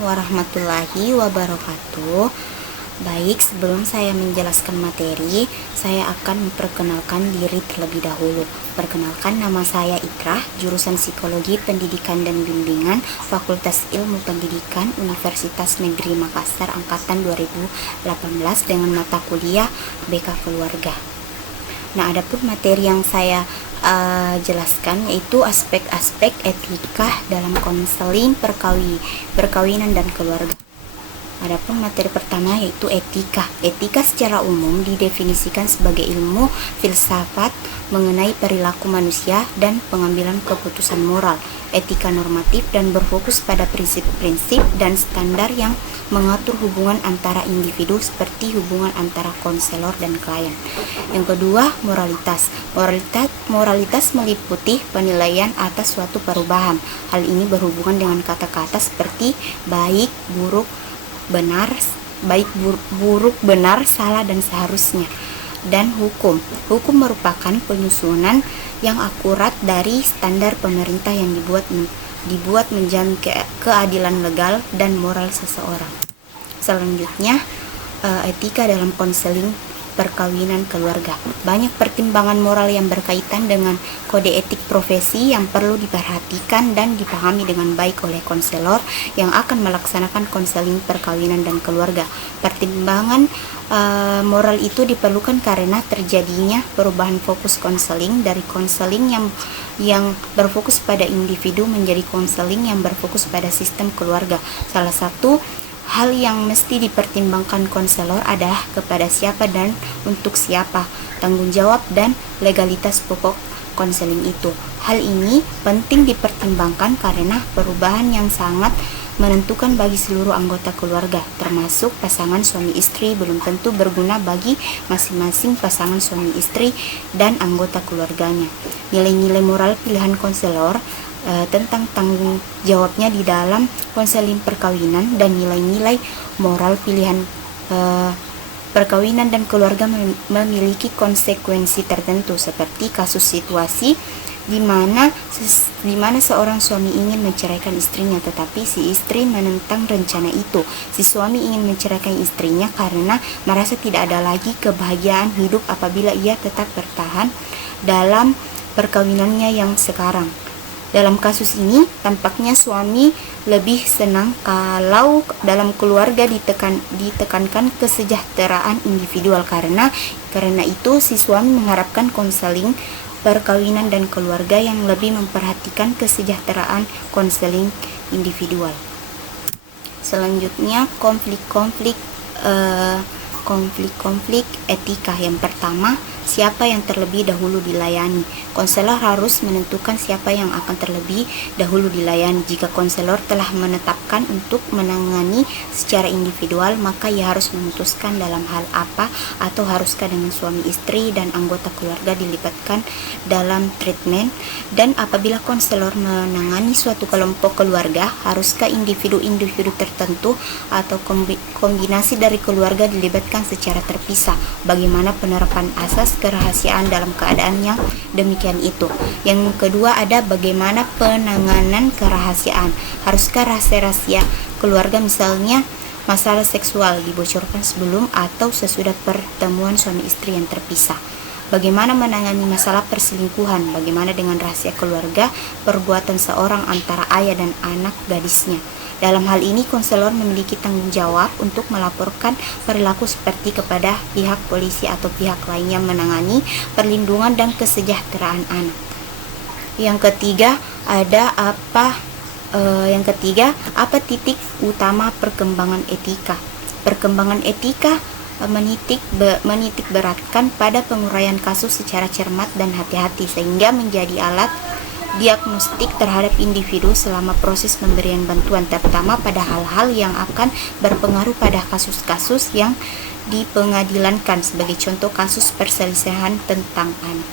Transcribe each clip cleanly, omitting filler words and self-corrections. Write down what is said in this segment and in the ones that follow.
warahmatullahi wabarakatuh. Baik, sebelum saya menjelaskan materi, saya akan memperkenalkan diri terlebih dahulu. Perkenalkan, nama saya Ikrah, jurusan Psikologi Pendidikan dan Bimbingan, Fakultas Ilmu Pendidikan, Universitas Negeri Makassar, angkatan 2018 dengan mata kuliah BK Keluarga. Nah, adapun materi yang saya jelaskan yaitu aspek-aspek etika dalam konseling perkawinan dan keluarga. Adapun materi pertama yaitu etika. Etika secara umum didefinisikan sebagai ilmu filsafat mengenai perilaku manusia dan pengambilan keputusan moral, etika normatif, dan berfokus pada prinsip-prinsip dan standar yang mengatur hubungan antara individu seperti hubungan antara konselor dan klien. Yang kedua, moralitas. Moralitas meliputi penilaian atas suatu perubahan. Hal ini berhubungan dengan kata-kata seperti baik, buruk, benar, salah, dan seharusnya. Dan hukum merupakan penyusunan yang akurat dari standar pemerintah yang dibuat menjamin keadilan legal dan moral seseorang. Selanjutnya, etika dalam konseling perkawinan keluarga. Banyak pertimbangan moral yang berkaitan dengan kode etik profesi yang perlu diperhatikan dan dipahami dengan baik oleh konselor yang akan melaksanakan konseling perkawinan dan keluarga. Pertimbangan moral itu diperlukan karena terjadinya perubahan fokus konseling dari konseling yang berfokus pada individu menjadi konseling yang berfokus pada sistem keluarga. Salah satu hal yang mesti dipertimbangkan konselor adalah kepada siapa dan untuk siapa, tanggung jawab dan legalitas pokok konseling itu. Hal ini penting dipertimbangkan karena perubahan yang sangat menentukan bagi seluruh anggota keluarga, termasuk pasangan suami istri, belum tentu berguna bagi masing-masing pasangan suami istri dan anggota keluarganya. Nilai-nilai moral pilihan konselor tentang tanggung jawabnya di dalam konseling perkawinan dan nilai-nilai moral pilihan perkawinan dan keluarga memiliki konsekuensi tertentu, seperti kasus situasi di mana seorang suami ingin menceraikan istrinya, tetapi si istri menentang rencana itu. Si suami ingin menceraikan istrinya karena merasa tidak ada lagi kebahagiaan hidup apabila ia tetap bertahan dalam perkawinannya yang sekarang. Dalam kasus ini, tampaknya suami lebih senang kalau dalam keluarga ditekankan kesejahteraan individual. Karena itu si suami mengharapkan konseling perkawinan dan keluarga yang lebih memperhatikan kesejahteraan konseling individual. Selanjutnya, konflik etika. Yang pertama, siapa yang terlebih dahulu dilayani. Konselor harus menentukan siapa yang akan terlebih dahulu dilayani. Jika konselor telah menetapkan untuk menangani secara individual, maka ia harus memutuskan dalam hal apa, atau haruskah dengan suami istri dan anggota keluarga dilibatkan dalam treatment. Dan apabila konselor menangani suatu kelompok keluarga, haruskah individu-individu tertentu atau kombinasi dari keluarga dilibatkan secara terpisah. Bagaimana penerapan asas kerahasiaan dalam keadaan yang demikian itu. Yang kedua, ada bagaimana penanganan kerahasiaan. Haruskah rahasia keluarga, misalnya masalah seksual, dibocorkan sebelum atau sesudah pertemuan suami istri yang terpisah? Bagaimana menangani masalah perselingkuhan? Bagaimana dengan rahasia keluarga, perbuatan seorang antara ayah dan anak gadisnya? Dalam hal ini, konselor memiliki tanggung jawab untuk melaporkan perilaku seperti kepada pihak polisi atau pihak lainnya menangani perlindungan dan kesejahteraan anak. Yang ketiga, apa titik utama perkembangan etika? Perkembangan etika menitik beratkan pada penguraian kasus secara cermat dan hati-hati, sehingga menjadi alat diagnostik terhadap individu selama proses pemberian bantuan, terutama pada hal-hal yang akan berpengaruh pada kasus-kasus yang dipengadilankan, sebagai contoh kasus perselisihan tentang anak.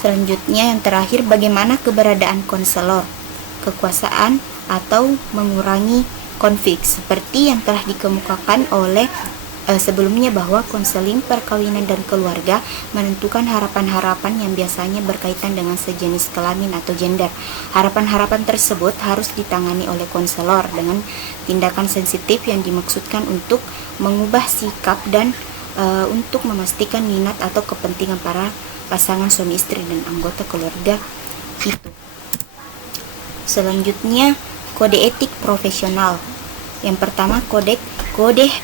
Selanjutnya, yang terakhir, bagaimana keberadaan konselor, kekuasaan atau mengurangi konflik, seperti yang telah dikemukakan oleh sebelumnya bahwa konseling perkawinan dan keluarga menentukan harapan-harapan yang biasanya berkaitan dengan sejenis kelamin atau gender. Harapan-harapan tersebut harus ditangani oleh konselor dengan tindakan sensitif yang dimaksudkan untuk mengubah sikap dan untuk memastikan minat atau kepentingan para pasangan suami istri dan anggota keluarga itu. Selanjutnya, kode etik profesional. Yang pertama, kode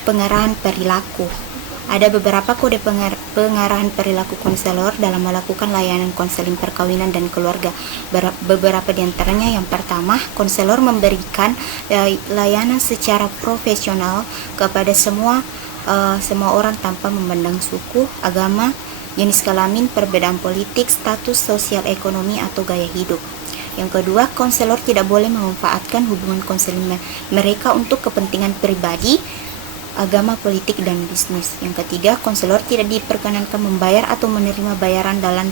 pengarahan perilaku. Ada beberapa kode pengarahan perilaku konselor dalam melakukan layanan konseling perkawinan dan keluarga. Beberapa di antaranya, yang pertama, konselor memberikan layanan secara profesional kepada semua orang tanpa memandang suku, agama, jenis kelamin, perbedaan politik, status sosial ekonomi, atau gaya hidup. Yang kedua, konselor tidak boleh memanfaatkan hubungan konseling mereka untuk kepentingan pribadi, agama, politik, dan bisnis. Yang ketiga, konselor tidak diperkenankan membayar atau menerima bayaran dalam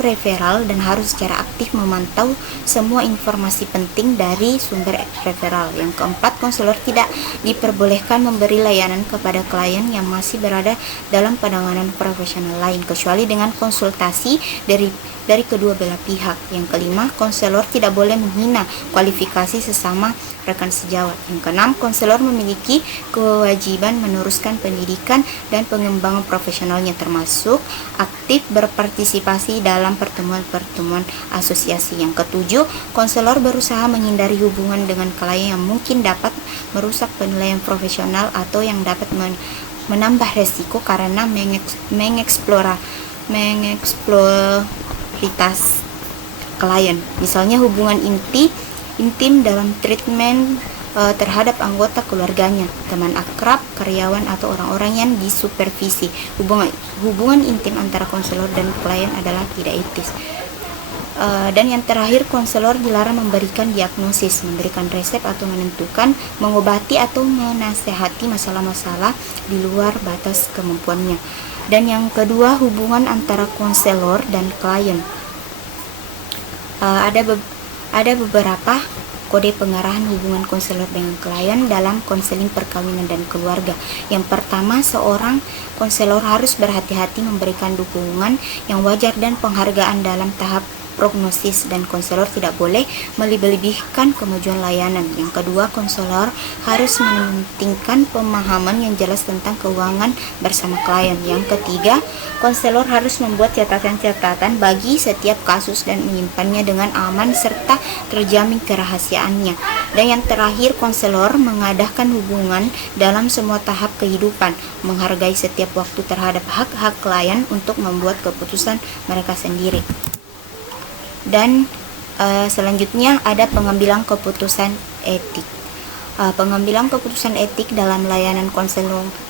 referral dan harus secara aktif memantau semua informasi penting dari sumber referral. Yang keempat, konselor tidak diperbolehkan memberi layanan kepada klien yang masih berada dalam penanganan profesional lain kecuali dengan konsultasi dari kedua belah pihak. Yang kelima, konselor tidak boleh menghina kualifikasi sesama rekan sejawat. Yang keenam, konselor memiliki kewajiban meneruskan pendidikan dan pengembangan profesionalnya, termasuk aktif berpartisipasi dalam pertemuan-pertemuan asosiasi. Yang ketujuh, konselor berusaha menghindari hubungan dengan klien yang mungkin dapat merusak penilaian profesional atau yang dapat menambah resiko karena mengeksploitasi klien. Misalnya hubungan intim dalam treatment terhadap anggota keluarganya, teman akrab, karyawan, atau orang-orang yang disupervisi. Hubungan intim antara konselor dan klien adalah tidak etis. Dan yang terakhir, konselor dilarang memberikan diagnosis, memberikan resep atau menentukan, mengobati atau menasehati masalah-masalah di luar batas kemampuannya. Dan yang kedua, hubungan antara konselor dan klien. Ada beberapa kode pengarahan hubungan konselor dengan klien dalam konseling perkawinan dan keluarga. Yang pertama, seorang konselor harus berhati-hati memberikan dukungan yang wajar dan penghargaan dalam tahap prognosis, dan konselor tidak boleh melebih-lebihkan kemajuan layanan. Yang kedua, konselor harus mementingkan pemahaman yang jelas tentang keuangan bersama klien. Yang ketiga, konselor harus membuat catatan-catatan bagi setiap kasus dan menyimpannya dengan aman serta terjamin kerahasiaannya. Dan yang terakhir, konselor mengadakan hubungan dalam semua tahap kehidupan, menghargai setiap waktu terhadap hak-hak klien untuk membuat keputusan mereka sendiri. Dan selanjutnya ada pengambilan keputusan etik. Pengambilan keputusan etik dalam layanan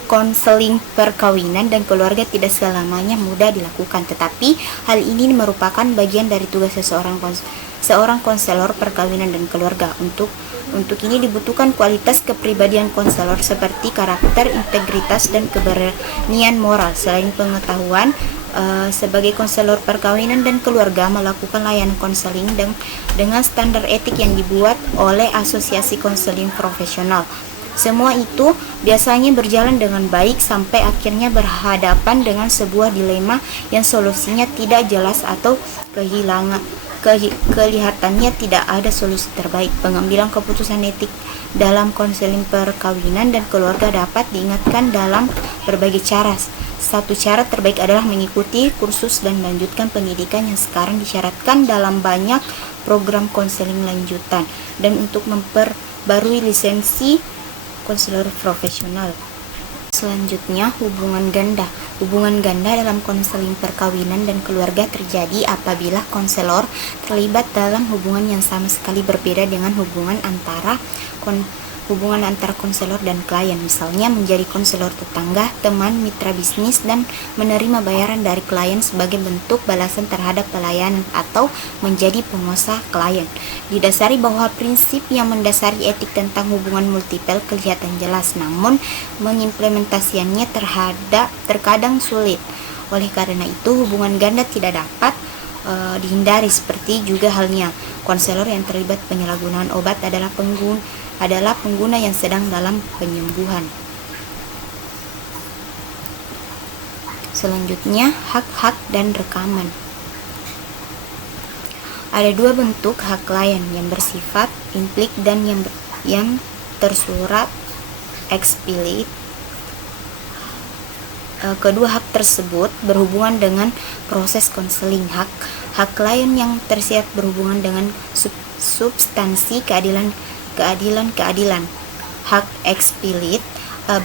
konseling perkawinan dan keluarga tidak selamanya mudah dilakukan, tetapi hal ini merupakan bagian dari tugas seorang konselor perkawinan dan keluarga. Untuk ini dibutuhkan kualitas kepribadian konselor seperti karakter, integritas, dan keberanian moral. Selain pengetahuan, sebagai konselor perkawinan dan keluarga melakukan layanan konseling dengan standar etik yang dibuat oleh Asosiasi Konseling Profesional. Semua itu biasanya berjalan dengan baik sampai akhirnya berhadapan dengan sebuah dilema yang solusinya tidak jelas atau kelihatannya tidak ada solusi terbaik. Pengambilan keputusan etik dalam konseling perkawinan dan keluarga dapat diingatkan dalam berbagai cara. Satu cara terbaik adalah mengikuti kursus dan melanjutkan pendidikan yang sekarang disyaratkan dalam banyak program konseling lanjutan, dan untuk memperbarui lisensi konselor profesional. Selanjutnya, hubungan ganda. Hubungan ganda dalam konseling perkawinan dan keluarga terjadi apabila konselor terlibat dalam hubungan yang sama sekali berbeda dengan hubungan antara konselor dan klien, misalnya menjadi konselor tetangga, teman, mitra bisnis, dan menerima bayaran dari klien sebagai bentuk balasan terhadap pelayanan, atau menjadi penguasa klien. Didasari bahwa prinsip yang mendasari etik tentang hubungan multiple kelihatan jelas, namun mengimplementasikannya terkadang sulit. Oleh karena itu, hubungan ganda tidak dapat dihindari. Seperti juga halnya konselor yang terlibat penyalahgunaan obat adalah pengguna yang sedang dalam penyembuhan. Selanjutnya, hak-hak dan rekaman. Ada dua bentuk hak klien, yang bersifat implik dan yang tersurat eksplisit. Kedua hak tersebut berhubungan dengan proses konseling. Hak klien yang tersirat berhubungan dengan substansi keadilan. Hak eksplisit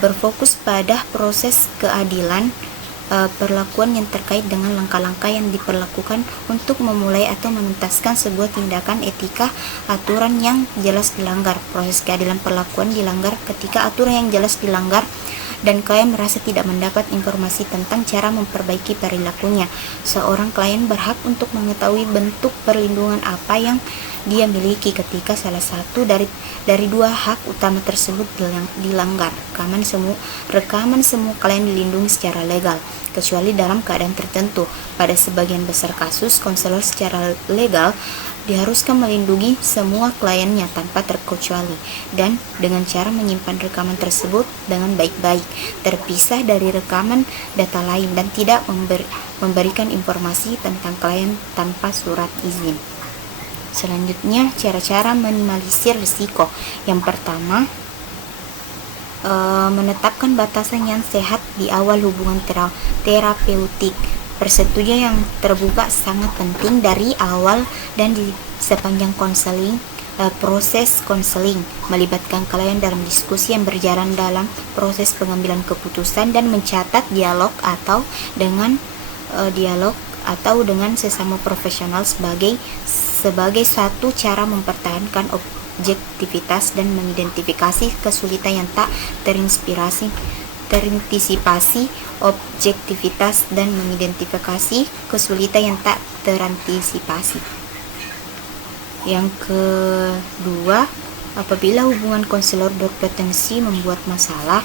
berfokus pada proses keadilan, perlakuan yang terkait dengan langkah-langkah yang diperlakukan untuk memulai atau menuntaskan sebuah tindakan etika, aturan yang jelas dilanggar. Proses keadilan perlakuan dilanggar ketika aturan yang jelas dilanggar dan klien merasa tidak mendapat informasi tentang cara memperbaiki perilakunya. Seorang klien berhak untuk mengetahui bentuk perlindungan apa yang dia miliki ketika salah satu dari dua hak utama tersebut dilanggar. Rekaman semua klien dilindungi secara legal, kecuali dalam keadaan tertentu. Pada sebagian besar kasus, konselor secara legal diharuskan melindungi semua kliennya tanpa terkecuali, dan dengan cara menyimpan rekaman tersebut dengan baik-baik, terpisah dari rekaman data lain, dan tidak memberikan informasi tentang klien tanpa surat izin. Selanjutnya, cara-cara minimalisir risiko. Yang pertama, menetapkan batasan yang sehat di awal hubungan terapeutik. Persetujuan yang terbuka sangat penting dari awal dan di sepanjang proses konseling, melibatkan klien dalam diskusi yang berjalan dalam proses pengambilan keputusan, dan mencatat dialog atau dengan sesama profesional sebagai satu cara mempertahankan objektivitas dan mengidentifikasi kesulitan yang tak terantisipasi, objektivitas dan mengidentifikasi kesulitan yang tak terantisipasi. Yang kedua, apabila hubungan konselor berpotensi membuat masalah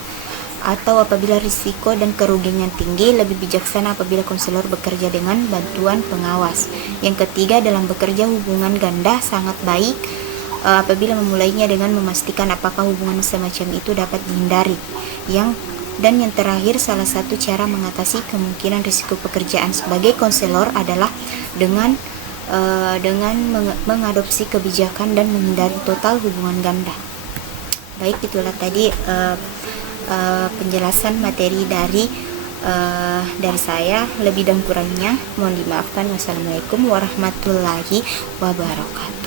atau apabila risiko dan kerugian yang tinggi, lebih bijaksana apabila konselor bekerja dengan bantuan pengawas. Yang ketiga, dalam bekerja hubungan ganda sangat baik apabila memulainya dengan memastikan apakah hubungan semacam itu dapat dihindari. Dan yang terakhir, salah satu cara mengatasi kemungkinan risiko pekerjaan sebagai konselor adalah dengan mengadopsi kebijakan dan menghindari total hubungan ganda. Baik, itulah tadi penjelasan materi dari saya. Lebih dan kurangnya mohon dimaafkan. Wassalamualaikum warahmatullahi wabarakatuh.